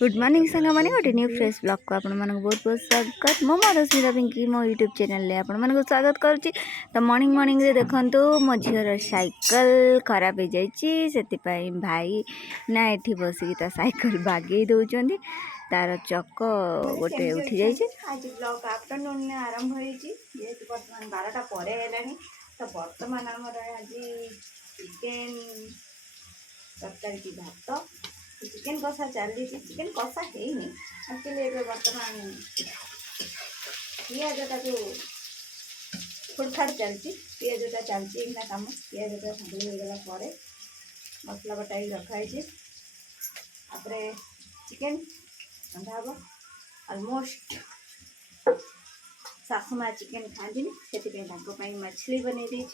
Good morning सांग मैंने गोटे न्यू फ्रेश ब्लॉग को आपण मन बहुत बहुत स्वागत मो मधुस्मिता पिंकी मो यूट्यूब चैनल रे आपण मन स्वागत करुच्ची। तो मॉर्निंग मॉर्निंग रे देखंतु मो झीर साइकिल खराब हो जाइए से भाई ना एठी बसिकी ता साइकिल बागे दौरान तार चक गोटे उठी जाइए। आज ब्लॉग आफ्टरनून आरंभ होती बर्तमान 12टा पर है। तो बर्तमान आमर आज चिकेन तरकारी की भात चिकेन कषा चली चिकेन कषा है एक्चुअली बर्तमान पिजटा जो फुड़फाड़ चलती पिजटा चलती कम पिजटा संभल होगला मसला बटा रखाई चिकेन रंधा हम अलमोस्ट सासुमा चिकेन खाती से मछली बनई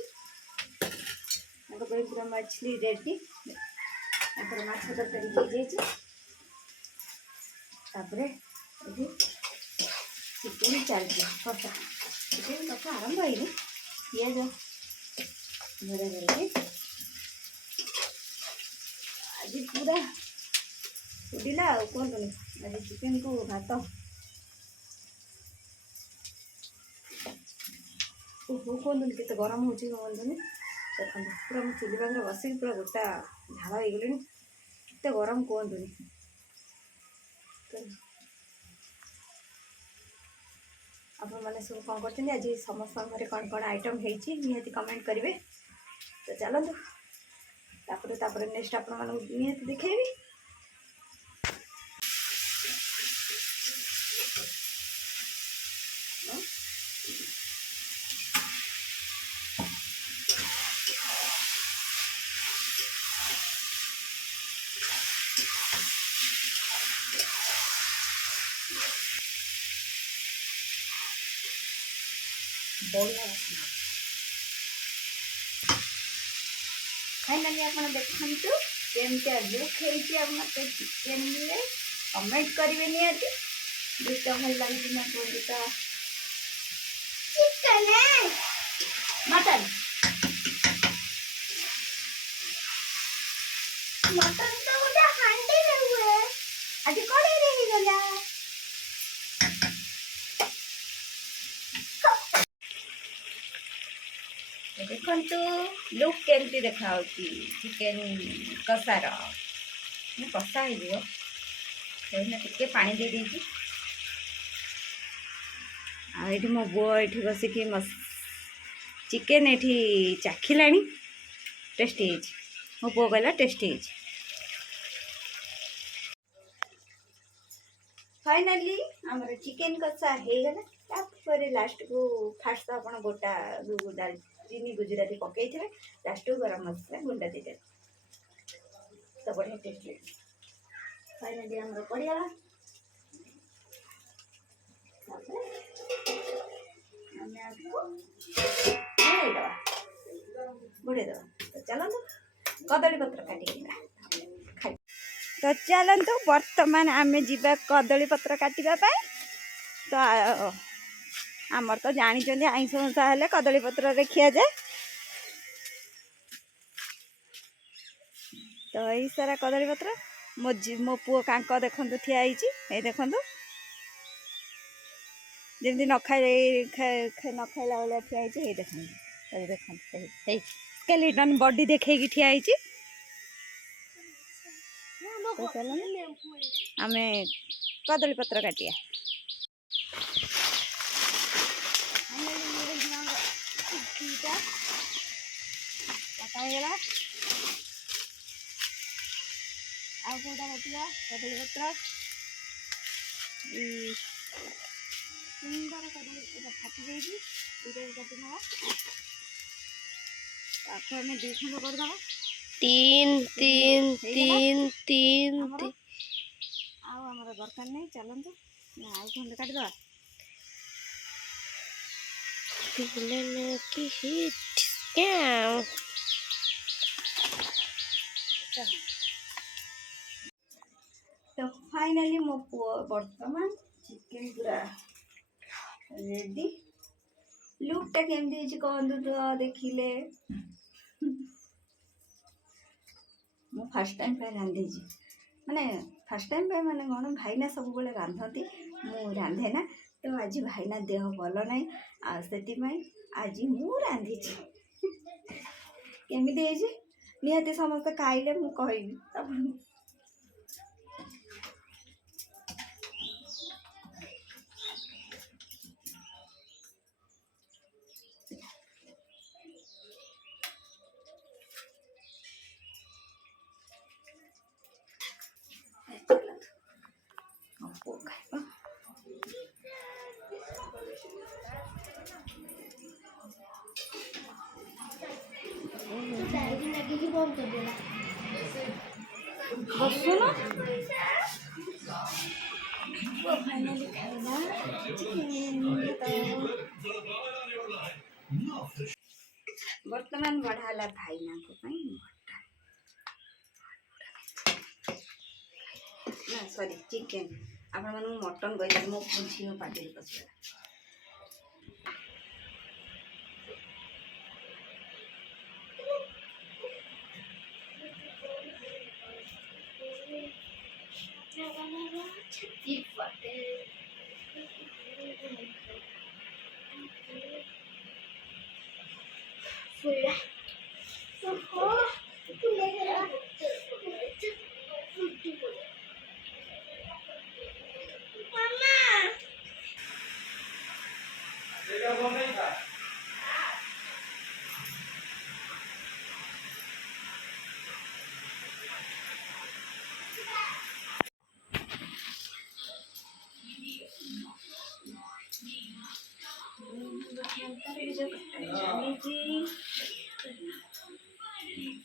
पूरा मछली रेडी माछ तरकारी हो जाए चिकेन चलती कषा चिकेन कषा आरंभ है पिज भरे भरे आज पूरा उड़िला कहतुनि आज चिकेन को भात कहतुनि के गरम हो कहतुनि देखो पूरा मुझे चुली पाखे बस पूरा गोटा झाड़ हो गले के गरम कहतुनि आपण मैंने सब कौन कर आज समस्त घर कौन कौन आइटम होती निहती कमेंट करेंगे। तो चलतु तापर नेक्स्ट आप निहती देखेबी। फाइनाली आप देखु केमती लुक है मत चिकेन कमेंट करेंगे निहती दुष्ट भल लगी ना कहते तो चिकेन मटन मटन तो गोटे हांडी में हुए आज कड़े रही गला देखु लुक केमती देखा चिकेन कषार कषा हो पा दे दी आठ मो बो ये बसिक चिकेन ये चाखिला टेस्टी मो बो कहला टेस्टी फाइनाली आमर चिकेन कषा हो गला लास्ट को फास्ट तो आप गोटा दालचीनी गुजराती पकई थे लास्ट को गरम मसला गुंडा दे तो बढ़िया टेस्ट लगे। फाइनाली आमर पड़गला घोड़े दवा तो चलतु कदली पत्र काटिक तो चलतु बर्तमान आम जा कदली पत्र काटापी। तो आमर तो जानी आईस उंसा हेले कदली पत्र खिया जाए। तो यही सारा कदली पत्र मो पुओ कांक देखु ठिया देखु जमी न खाइला वाला ठिया देखते देखते स्केलेटन बॉडी देखे ठिया तो चलो आम कदली पत्र काटिया कटागला आउटा काटिया कदली पत्र सुंदर कदली फाटी जाइए काटी ना आम दी खंड करदे तीन तीन तीन तीन आमर दरकार नहीं चलतु आउ खंड काटिदे तो फाइनाली मो पुओ बर्तमान चिकेन पूरा रेडी लुकटा केमती कहतु तो देखिले मु फर्स्ट टाइम पे रांधे माने फास्ट टाइम पे मैंने कौन भाईना सब बेले रांधती मु रांधे ना तो आज भाईना देह भल ना आपाई आज मु रांधि केमी निहती समस्त खाइले मु कहबी बसो ना फाइनली खाइला बर्तमान बढ़ाला भाईना को ना सॉरी चिकेन आपण मन मटन गइला मो पुंछी में पाटी पछला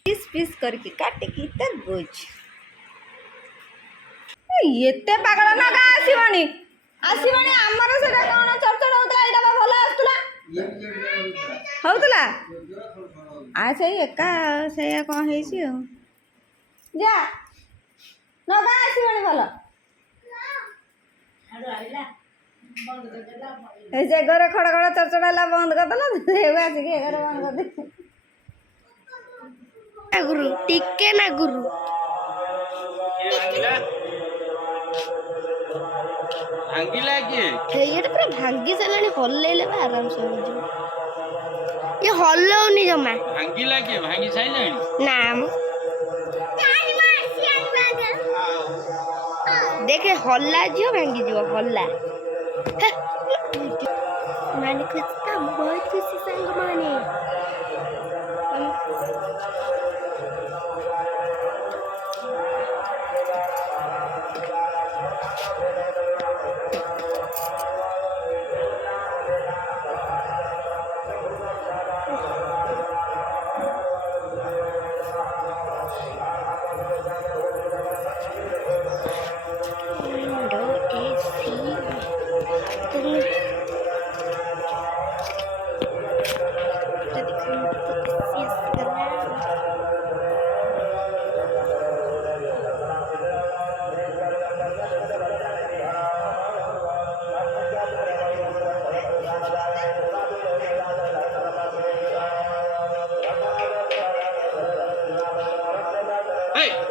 पीस पीस करके काटिकी तरबूज एते पागल ना का आसीबनी आसीबनी हमर सेटा कोन चरचड़ होतला एटा बा भला आस्तला होतला आ से एका से कोन हेसी हो जा ना का आसीबनी भला हाडो आइला बंद कर देला ऐसे घर खड़ खड़ चरचड़ाला बंद कर देला हेवा आसी के घर बंद कर दे गुरु टिके ना गुरु भांगिला किए ये तो पूरा भांगी चलानी हल्लेले बा आराम से हो जो ये हल्लौनी जमा भांगिला किए भांगी साइलानी नाम देखे हल्ला जियो भांगी जियो हल्ला माने खुशता बहुत खुशी संग माने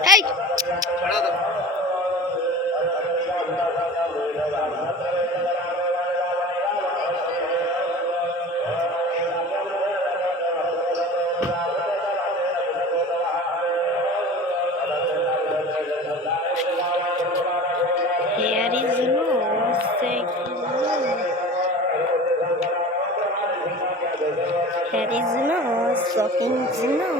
Hey! Here is no second. Here is no shocking no.